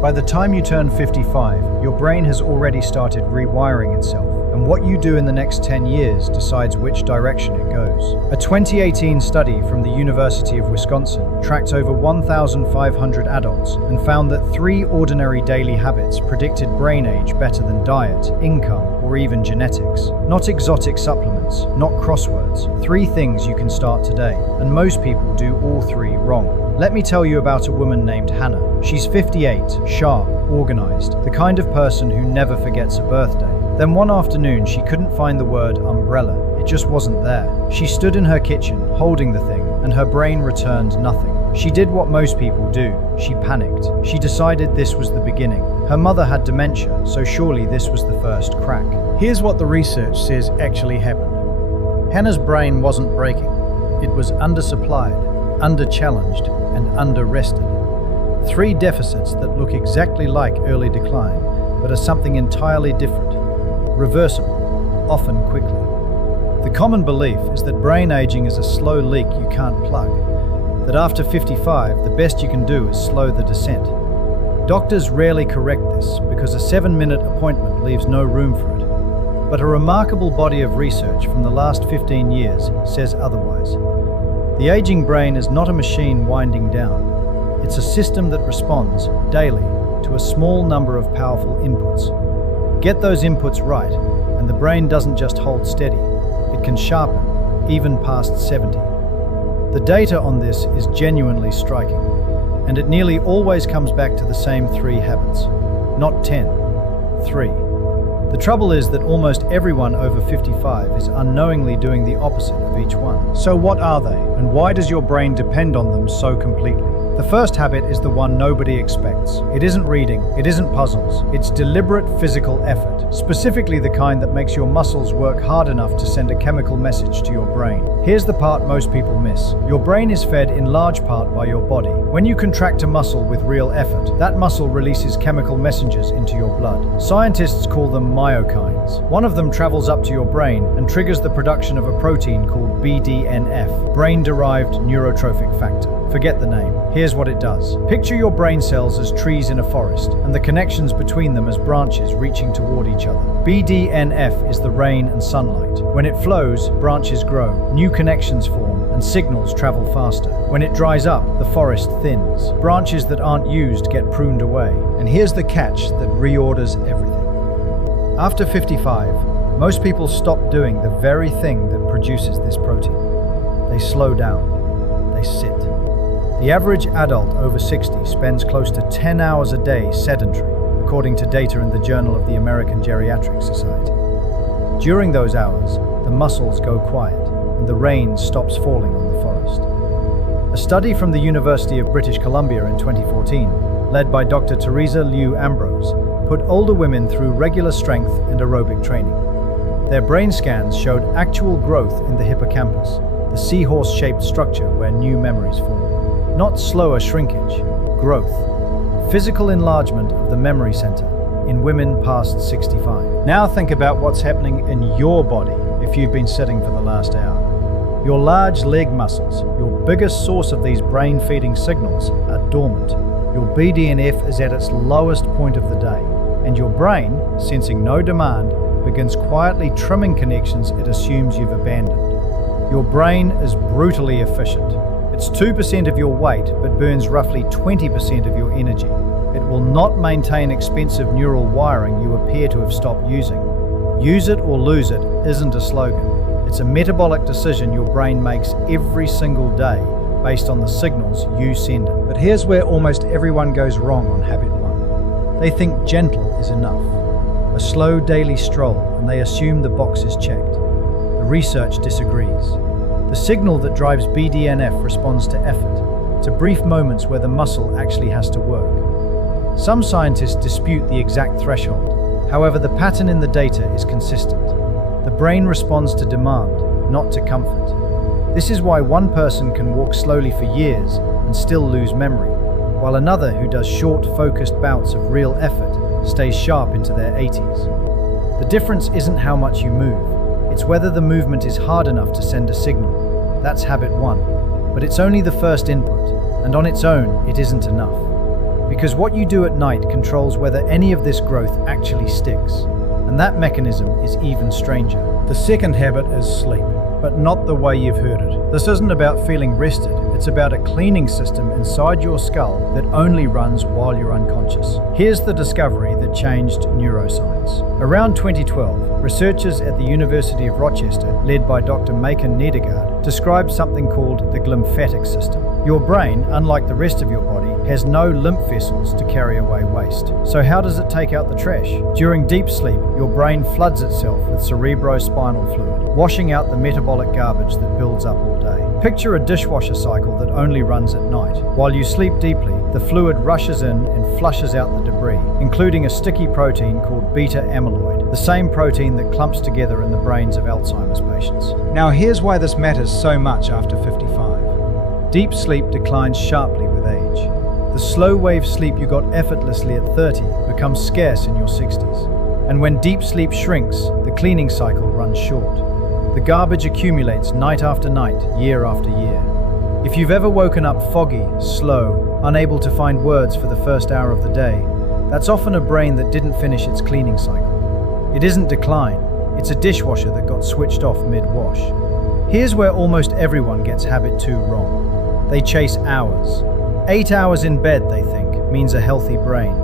By the time you turn 55, your brain has already started rewiring itself, and what you do in the next 10 years decides which direction it goes. A 2018 study from the University of Wisconsin tracked over 1,500 adults and found that 3 ordinary daily habits predicted brain age better than diet, income, or even genetics. Not exotic supplements, not crosswords. 3 things you can start today, and most people do all 3 wrong. Let me tell you about a woman named Hannah. She's 58, sharp, organized, the kind of person who never forgets a birthday. Then one afternoon, she couldn't find the word umbrella. It just wasn't there. She stood in her kitchen, holding the thing, and her brain returned nothing. She did what most people do. She panicked. She decided this was the beginning. Her mother had dementia, so surely this was the first crack. Here's what the research says actually happened. Hannah's brain wasn't breaking. It was undersupplied, under-challenged, and under-rested. 3 deficits that look exactly like early decline, but are something entirely different. Reversible, often quickly. The common belief is that brain aging is a slow leak you can't plug, that after 55, the best you can do is slow the descent. Doctors rarely correct this because a 7-minute appointment leaves no room for it. But a remarkable body of research from the last 15 years says otherwise. The aging brain is not a machine winding down. It's a system that responds, daily, to a small number of powerful inputs. Get those inputs right, and the brain doesn't just hold steady. It can sharpen, even past 70. The data on this is genuinely striking, and it nearly always comes back to the same 3 habits. Not 10, 3. The trouble is that almost everyone over 55 is unknowingly doing the opposite of each one. So what are they, and why does your brain depend on them so completely? The first habit is the one nobody expects. It isn't reading, it isn't puzzles, it's deliberate physical effort, specifically the kind that makes your muscles work hard enough to send a chemical message to your brain. Here's the part most people miss. Your brain is fed in large part by your body. When you contract a muscle with real effort, that muscle releases chemical messengers into your blood. Scientists call them myokines. One of them travels up to your brain and triggers the production of a protein called BDNF, brain-derived neurotrophic factor. Forget the name. Here's what it does. Picture your brain cells as trees in a forest, and the connections between them as branches reaching toward each other. BDNF is the rain and sunlight. When it flows, branches grow, new connections form, and signals travel faster. When it dries up, the forest thins. Branches that aren't used get pruned away. And here's the catch that reorders everything. After 55, most people stop doing the very thing that produces this protein. They slow down. They sit. The average adult over 60 spends close to 10 hours a day sedentary, according to data in the Journal of the American Geriatric Society. During those hours, the muscles go quiet, and the rain stops falling on the forest. A study from the University of British Columbia in 2014, led by Dr. Teresa Liu-Ambrose, put older women through regular strength and aerobic training. Their brain scans showed actual growth in the hippocampus, the seahorse-shaped structure where new memories form. Not slower shrinkage, growth. Physical enlargement of the memory center in women past 65. Now think about what's happening in your body if you've been sitting for the last hour. Your large leg muscles, your biggest source of these brain-feeding signals, are dormant. Your BDNF is at its lowest point of the day, and your brain, sensing no demand, begins quietly trimming connections it assumes you've abandoned. Your brain is brutally efficient. It's 2% of your weight, but burns roughly 20% of your energy. It will not maintain expensive neural wiring you appear to have stopped using. Use it or lose it isn't a slogan. It's a metabolic decision your brain makes every single day based on the signals you send it. But here's where almost everyone goes wrong on habit 1. They think gentle is enough. A slow daily stroll, and they assume the box is checked. The research disagrees. The signal that drives BDNF responds to effort, to brief moments where the muscle actually has to work. Some scientists dispute the exact threshold. However, the pattern in the data is consistent. The brain responds to demand, not to comfort. This is why one person can walk slowly for years and still lose memory, while another who does short, focused bouts of real effort stays sharp into their 80s. The difference isn't how much you move. It's whether the movement is hard enough to send a signal. That's habit 1. But it's only the first input, and on its own, it isn't enough. because what you do at night controls whether any of this growth actually sticks. And that mechanism is even stranger. The second habit is sleep, but not the way you've heard it. This isn't about feeling rested, it's about a cleaning system inside your skull that only runs while you're unconscious. Here's the discovery that changed neuroscience. Around 2012, researchers at the University of Rochester, led by Dr. Nedergaard, described something called the glymphatic system. Your brain, unlike the rest of your body, has no lymph vessels to carry away waste. So how does it take out the trash? During deep sleep, your brain floods itself with cerebrospinal fluid, washing out the metabolic garbage that builds up all day. Picture a dishwasher cycle that only runs at night. While you sleep deeply, the fluid rushes in and flushes out the debris, including a sticky protein called beta amyloid, the same protein that clumps together in the brains of Alzheimer's patients. Now here's why this matters so much after 55. Deep sleep declines sharply with age. The slow wave sleep you got effortlessly at 30 becomes scarce in your 60s. And when deep sleep shrinks, the cleaning cycle runs short. The garbage accumulates night after night, year after year. If you've ever woken up foggy, slow, unable to find words for the first hour of the day, that's often a brain that didn't finish its cleaning cycle. It isn't decline, it's a dishwasher that got switched off mid-wash. Here's where almost everyone gets habit 2 wrong. They chase hours. 8 hours in bed, they think, means a healthy brain.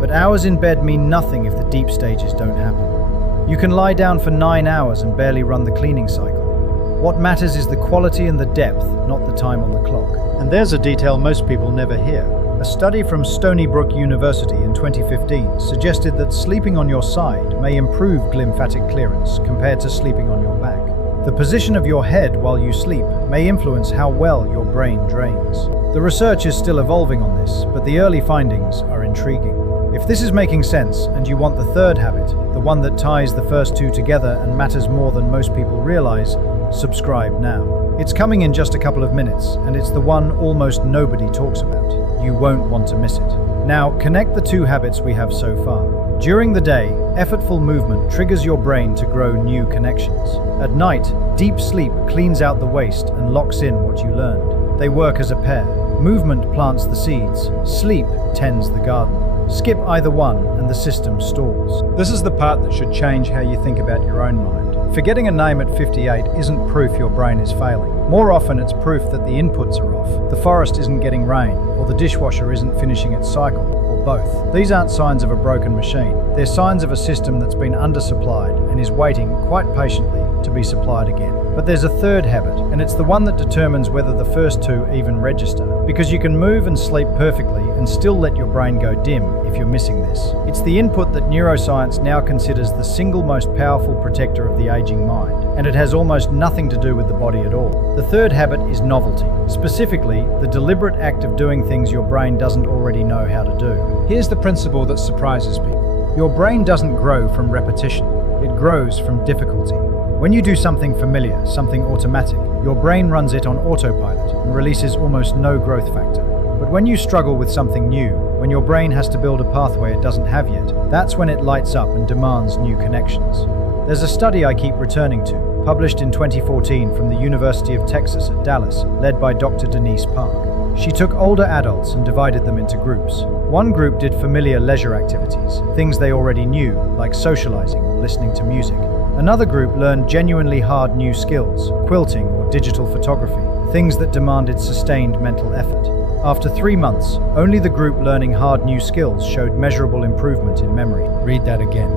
But hours in bed mean nothing if the deep stages don't happen. You can lie down for 9 hours and barely run the cleaning cycle. What matters is the quality and the depth, not the time on the clock. And there's a detail most people never hear. A study from Stony Brook University in 2015 suggested that sleeping on your side may improve glymphatic clearance compared to sleeping on your back. The position of your head while you sleep may influence how well your brain drains. The research is still evolving on this, but the early findings are intriguing. If this is making sense and you want the third habit, the one that ties the first two together and matters more than most people realize, subscribe now. It's coming in just a couple of minutes, and it's the one almost nobody talks about. You won't want to miss it. Now, connect the two habits we have so far. During the day, effortful movement triggers your brain to grow new connections. At night, deep sleep cleans out the waste and locks in what you learned. They work as a pair. Movement plants the seeds, sleep tends the garden. Skip either one and the system stalls. This is the part that should change how you think about your own mind. Forgetting a name at 58 isn't proof your brain is failing. More often it's proof that the inputs are off, the forest isn't getting rain, or the dishwasher isn't finishing its cycle, or both. These aren't signs of a broken machine. They're signs of a system that's been undersupplied and is waiting, quite patiently, to be supplied again. But there's a third habit, and it's the one that determines whether the first two even register. Because you can move and sleep perfectly and still let your brain go dim if you're missing this. It's the input that neuroscience now considers the single most powerful protector of the aging mind, and it has almost nothing to do with the body at all. The third habit is novelty, specifically the deliberate act of doing things your brain doesn't already know how to do. Here's the principle that surprises people. Your brain doesn't grow from repetition, it grows from difficulty. When you do something familiar, something automatic, your brain runs it on autopilot and releases almost no growth factor. But when you struggle with something new, when your brain has to build a pathway it doesn't have yet, that's when it lights up and demands new connections. There's a study I keep returning to, published in 2014 from the University of Texas at Dallas, led by Dr. Denise Park. She took older adults and divided them into groups. One group did familiar leisure activities, things they already knew, like socializing or listening to music. Another group learned genuinely hard new skills, quilting or digital photography, things that demanded sustained mental effort. After 3 months, only the group learning hard new skills showed measurable improvement in memory. Read that again.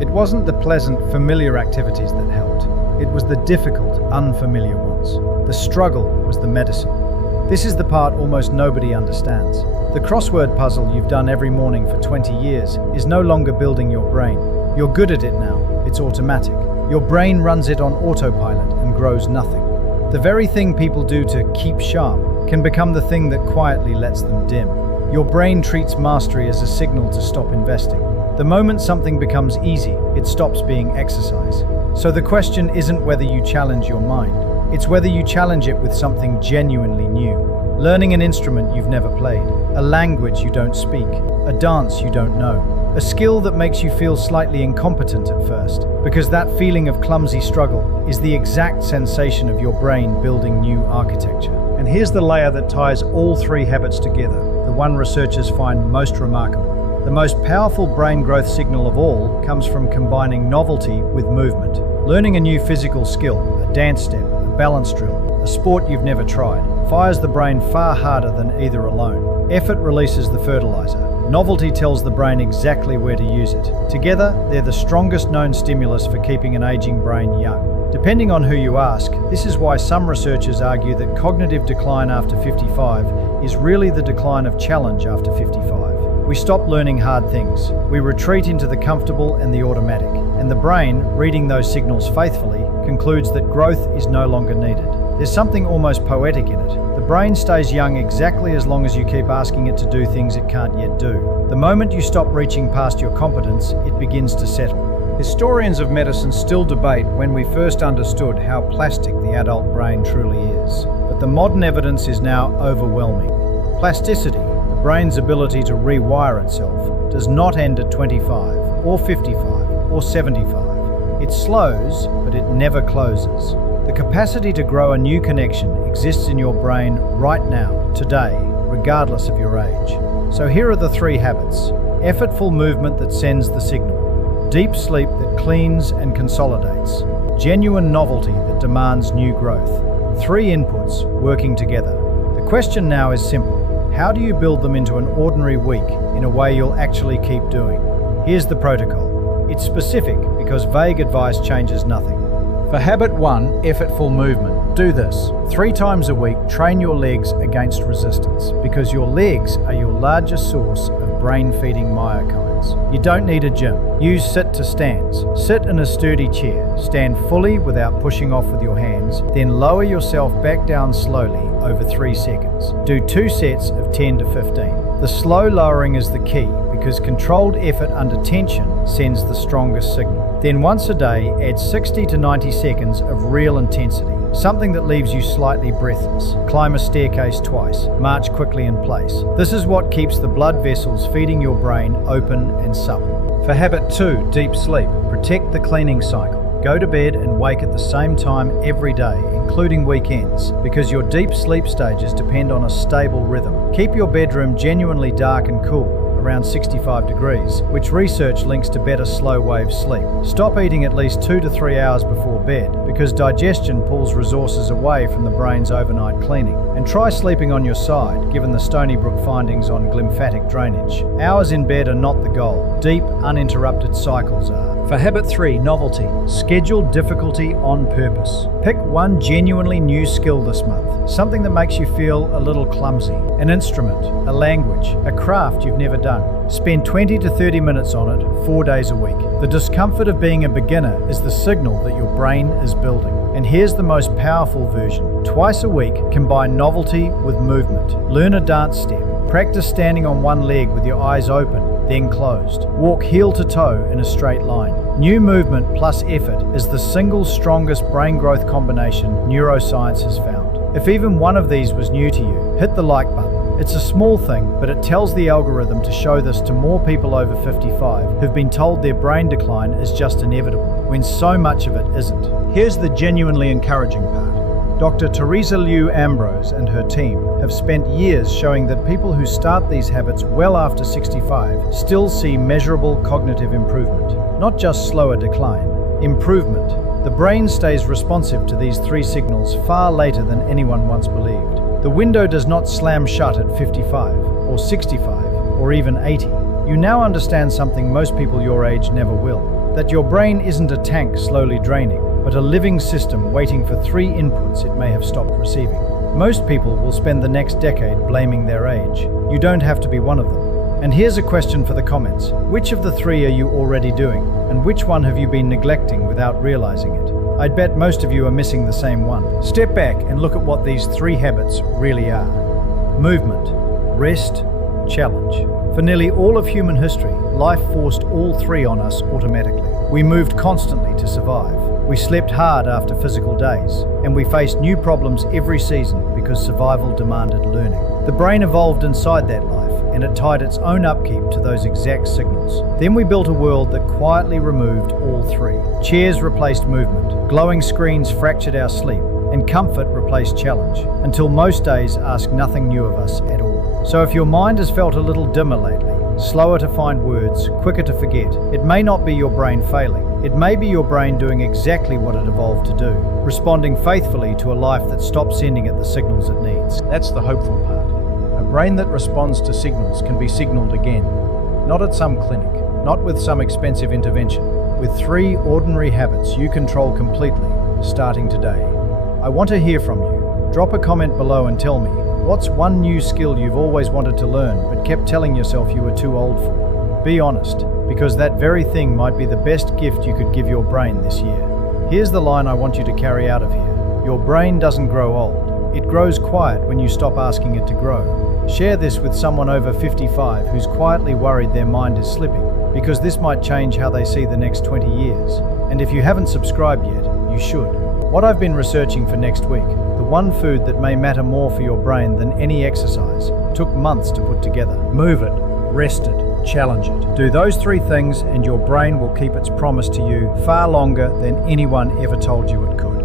It wasn't the pleasant, familiar activities that helped. It was the difficult, unfamiliar ones. The struggle was the medicine. This is the part almost nobody understands. The crossword puzzle you've done every morning for 20 years is no longer building your brain. You're good at it now. It's automatic. Your brain runs it on autopilot and grows nothing. The very thing people do to keep sharp can become the thing that quietly lets them dim. Your brain treats mastery as a signal to stop investing. The moment something becomes easy, it stops being exercise. So the question isn't whether you challenge your mind. It's whether you challenge it with something genuinely new. Learning an instrument you've never played, a language you don't speak, a dance you don't know, a skill that makes you feel slightly incompetent at first, because that feeling of clumsy struggle is the exact sensation of your brain building new architecture. And here's the layer that ties all three habits together, the one researchers find most remarkable. The most powerful brain growth signal of all comes from combining novelty with movement. Learning a new physical skill, a dance step, a balance drill, a sport you've never tried, fires the brain far harder than either alone. Effort releases the fertilizer. Novelty tells the brain exactly where to use it. Together, they're the strongest known stimulus for keeping an aging brain young. Depending on who you ask, this is why some researchers argue that cognitive decline after 55 is really the decline of challenge after 55. We stop learning hard things. We retreat into the comfortable and the automatic. And the brain, reading those signals faithfully, concludes that growth is no longer needed. There's something almost poetic in it. The brain stays young exactly as long as you keep asking it to do things it can't yet do. The moment you stop reaching past your competence, it begins to settle. Historians of medicine still debate when we first understood how plastic the adult brain truly is. But the modern evidence is now overwhelming. Plasticity, the brain's ability to rewire itself, does not end at 25, or 55, or 75. It slows, but it never closes. The capacity to grow a new connection exists in your brain right now, today, regardless of your age. So here are the three habits. Effortful movement that sends the signal. Deep sleep that cleans and consolidates. Genuine novelty that demands new growth. Three inputs working together. The question now is simple. How do you build them into an ordinary week in a way you'll actually keep doing? Here's the protocol. It's specific because vague advice changes nothing. For habit 1, effortful movement, do this. 3 times a week, train your legs against resistance because your legs are your largest source of brain-feeding myokines. You don't need a gym. Use sit to stands. Sit in a sturdy chair. Stand fully without pushing off with your hands, then lower yourself back down slowly over 3 seconds. Do 2 sets of 10 to 15. The slow lowering is the key because controlled effort under tension sends the strongest signal. Then once a day, add 60 to 90 seconds of real intensity, something that leaves you slightly breathless. Climb a staircase twice, march quickly in place. This is what keeps the blood vessels feeding your brain open and supple. For habit 2, deep sleep, protect the cleaning cycle. Go to bed and wake at the same time every day, including weekends, because your deep sleep stages depend on a stable rhythm. Keep your bedroom genuinely dark and cool, around 65 degrees, which research links to better slow-wave sleep. Stop eating at least 2 to 3 hours before bed, because digestion pulls resources away from the brain's overnight cleaning. And try sleeping on your side, given the Stony Brook findings on glymphatic drainage. Hours in bed are not the goal. Deep, uninterrupted cycles are. For habit 3, novelty, schedule difficulty on purpose. Pick one genuinely new skill this month, something that makes you feel a little clumsy. An instrument, a language, a craft you've never done. Spend 20 to 30 minutes on it 4 days a week. The discomfort of being a beginner is the signal that your brain is building. And here's the most powerful version. Twice a week, combine novelty with movement. Learn a dance step. Practice standing on one leg with your eyes open, then closed. Walk heel to toe in a straight line. New movement plus effort is the single strongest brain growth combination neuroscience has found. If even one of these was new to you, hit the like button. It's a small thing, but it tells the algorithm to show this to more people over 55 who've been told their brain decline is just inevitable, when so much of it isn't. Here's the genuinely encouraging part. Dr. Teresa Liu-Ambrose and her team have spent years showing that people who start these habits well after 65 still see measurable cognitive improvement, not just slower decline, improvement. The brain stays responsive to these 3 signals far later than anyone once believed. The window does not slam shut at 55, or 65, or even 80. You now understand something most people your age never will, that your brain isn't a tank slowly draining, but a living system waiting for 3 inputs it may have stopped receiving. Most people will spend the next decade blaming their age. You don't have to be one of them. And here's a question for the comments. Which of the 3 are you already doing, and which one have you been neglecting without realizing it? I'd bet most of you are missing the same one. Step back and look at what these 3 habits really are. Movement, rest, challenge. For nearly all of human history, life forced all 3 on us automatically. We moved constantly to survive. We slept hard after physical days, and we faced new problems every season because survival demanded learning. The brain evolved inside that life, and it tied its own upkeep to those exact signals. Then we built a world that quietly removed all 3. Chairs replaced movement, glowing screens fractured our sleep, and comfort replace challenge, until most days ask nothing new of us at all. So if your mind has felt a little dimmer lately, slower to find words, quicker to forget, it may not be your brain failing. It may be your brain doing exactly what it evolved to do, responding faithfully to a life that stops sending it the signals it needs. That's the hopeful part. A brain that responds to signals can be signaled again. Not at some clinic, not with some expensive intervention. With 3 ordinary habits you control completely, starting today. I want to hear from you. Drop a comment below and tell me, what's one new skill you've always wanted to learn but kept telling yourself you were too old for? Be honest, because that very thing might be the best gift you could give your brain this year. Here's the line I want you to carry out of here. Your brain doesn't grow old. It grows quiet when you stop asking it to grow. Share this with someone over 55 who's quietly worried their mind is slipping, because this might change how they see the next 20 years. And if you haven't subscribed yet, you should. What I've been researching for next week, the one food that may matter more for your brain than any exercise, took months to put together. Move it, rest it, challenge it. Do those 3 things and your brain will keep its promise to you far longer than anyone ever told you it could.